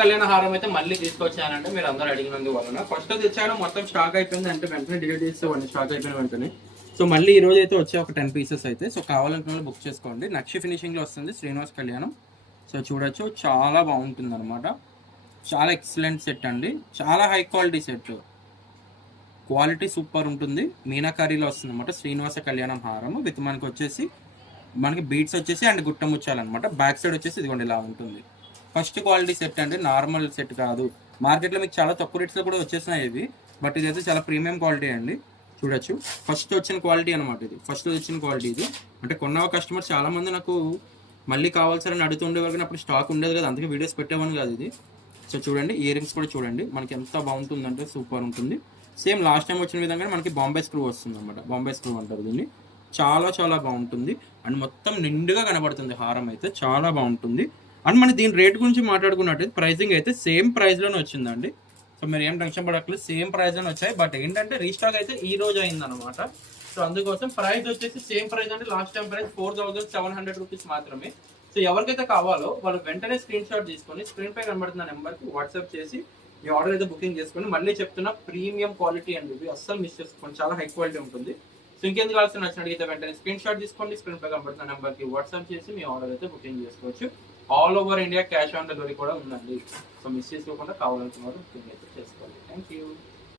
కళ్యాణ హారం అయితే మళ్ళీ తీసుకొచ్చానంటే మీరు అందరూ అడిగినందు వలన ఫస్ట్ తెచ్చాను మొత్తం స్టాక్ అయిపోయింది అంటే వెంటనే డిలీట్ చేసేవాడిని స్టాక్ అయిపోయిన వెంటనే. సో మళ్ళీ ఈ రోజు అయితే వచ్చే ఒక 10 పీసెస్ అయితే. సో కావాలనుకున్న బుక్ చేసుకోండి. నక్షి ఫినిషింగ్లో వస్తుంది శ్రీనివాస్ కళ్యాణం. సో చూడొచ్చు చాలా బాగుంటుంది అనమాట. చాలా ఎక్సలెంట్ సెట్ అండి, చాలా high quality set, quality super ఉంటుంది. మీనాకారీలో వస్తుంది అనమాట శ్రీనివాస కళ్యాణం హారం విత్ మనకి బీట్స్ వచ్చేసి అండ్ గుట్ట ముచ్చాలన్నమాట. బ్యాక్ సైడ్ వచ్చేసి ఇదిగోండి ఇలా ఉంటుంది. ఫస్ట్ క్వాలిటీ సెట్ అండి, నార్మల్ సెట్ కాదు. మార్కెట్లో మీకు చాలా తక్కువ రేట్స్లో కూడా వచ్చేసినాయి ఇవి, బట్ ఇదైతే చాలా ప్రీమియం క్వాలిటీ అండి. చూడొచ్చు ఫస్ట్ వచ్చిన క్వాలిటీ అనమాట ఇది. ఫస్ట్ వచ్చిన క్వాలిటీ ఇది అంటే కొన్న కస్టమర్స్ చాలా మంది నాకు మళ్ళీ కావాల్సారని అడుగుతుండేవారు, కానీ అప్పుడు స్టాక్ ఉండేది కదా, అందుకే వీడియోస్ పెట్టేవాను కాదు ఇది. సో చూడండి ఇయర్ రింగ్స్ కూడా చూడండి మనకి ఎంత బాగుంటుందంటే సూపర్ ఉంటుంది. సేమ్ లాస్ట్ టైం వచ్చిన విధంగా మనకి బాంబే స్క్రూ వస్తుంది అనమాట. బాంబే స్క్రూ అంటారు దీన్ని. చాలా చాలా బాగుంటుంది అండ్ మొత్తం నిండుగా కనబడుతుంది హారం అయితే చాలా బాగుంటుంది. అండ్ మన దీని రేట్ గురించి మాట్లాడుకున్నట్టయితే ప్రైసింగ్ అయితే సేమ్ ప్రైస్లోనే వచ్చిందండి. సో మీరు ఏం టెన్షన్ పడక్కలేదు, సేమ్ ప్రైస్లోనే వచ్చాయి. బట్ ఏంటంటే రీస్టాక్ అయితే ఈ రోజు అయిందనమాట. సో అందుకోసం ప్రైస్ వచ్చేసి సేమ్ ప్రైస్ అంటే లాస్ట్ టైం ప్రైస్ 4700 రూపీస్ మాత్రమే. సో ఎవరికైతే కావాలో వాళ్ళు వెంటనే స్క్రీన్ షాట్ తీసుకొని స్క్రీన్ పై కనబడుతున్న నెంబర్కి వాట్సాప్ చేసి ఈ ఆర్డర్ అయితే బుకింగ్ చేసుకొని, మళ్ళీ చెప్తున్నా ప్రీమియం క్వాలిటీ అండి ఇవి, అస్సలు మిస్ చేసుకోండి, చాలా హై క్వాలిటీ ఉంటుంది. సో ఇంకెందుకు కావాల్సిన నచ్చినట్టు వెంటనే స్క్రీన్ షాట్ తీసుకోండి, స్క్రీన్ పై కనబడుతున్న నెంబర్కి వాట్సాప్ చేసి మీ ఆర్డర్ అయితే బుకింగ్ చేసుకోవచ్చు. All over India cash on delivery కూడా ఉందండి. సో మిస్ చేసుకోకుండా కావాలనుకున్నారు బుకింగ్ అయితే చేసుకోవాలి. Thank you.